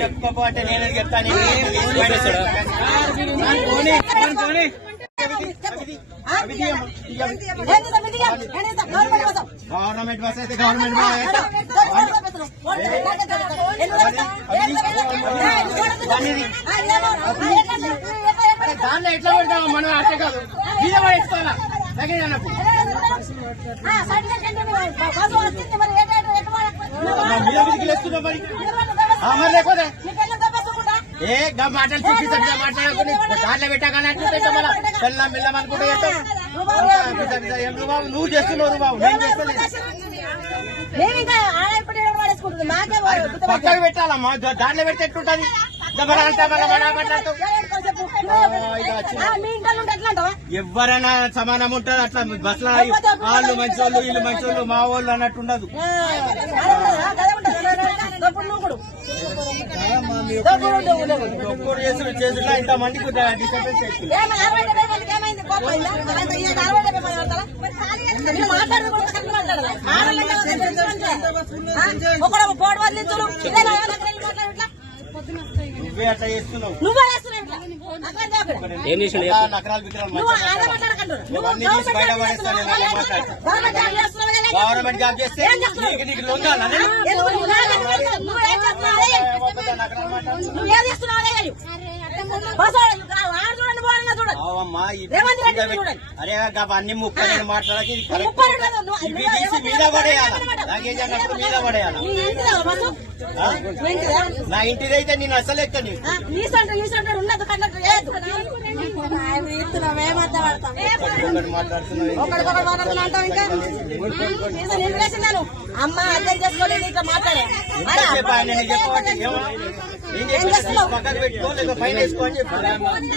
చెప్పకపోతే నేను చెప్తాను. గవర్నమెంట్ బస్ అయితే గవర్నమెంట్ దాంట్లో ఎట్లా పెడతాము మనం అట్టే కాదు మీద పడేసుకోవాలా లేస్తున్నా మరి మరి లేకపోతే ఏ మాటలు చూసి మాట్లాడుకుని దాంట్లో పెట్టాకన్నట్టు మళ్ళా పెళ్ళం పిల్లం అనుకుంటే బాబు నువ్వు చేస్తున్నావు బాబు నేను చేస్తలేదు. పక్కకు పెట్టాలమ్మా దాంట్లో పెడితే ఎట్లుంటది ఎవరైనా సమానం ఉంటది అట్లా బస్సులో వాళ్ళు మంచోళ్ళు వీళ్ళు మంచోళ్ళు మా వాళ్ళు అన్నట్టు ఉండదు. ఒక్కరు చేసులో ఇంత మందికి డిస్టర్బెన్స్ అవుతుంది. నువ్వే అట్లా చేస్తున్నావు. నకరాలు గవర్నమెంట్ జాబ్ చేస్తే నీకు లొంగాలా అరే అన్ని ముక్కలు మాట్లాడకి మీద పడేయాలి లగేజ్ అన్నప్పుడు మీద పడేయాలి. నా ఇంటిది అయితే నేను అసలు ఎక్కని అమ్మ అర్థం చేసుకోలేదు ఇట్లా మాట్లాడే పక్కన పెట్టుకో లేదా పైన వేసుకో అని చెప్పాను.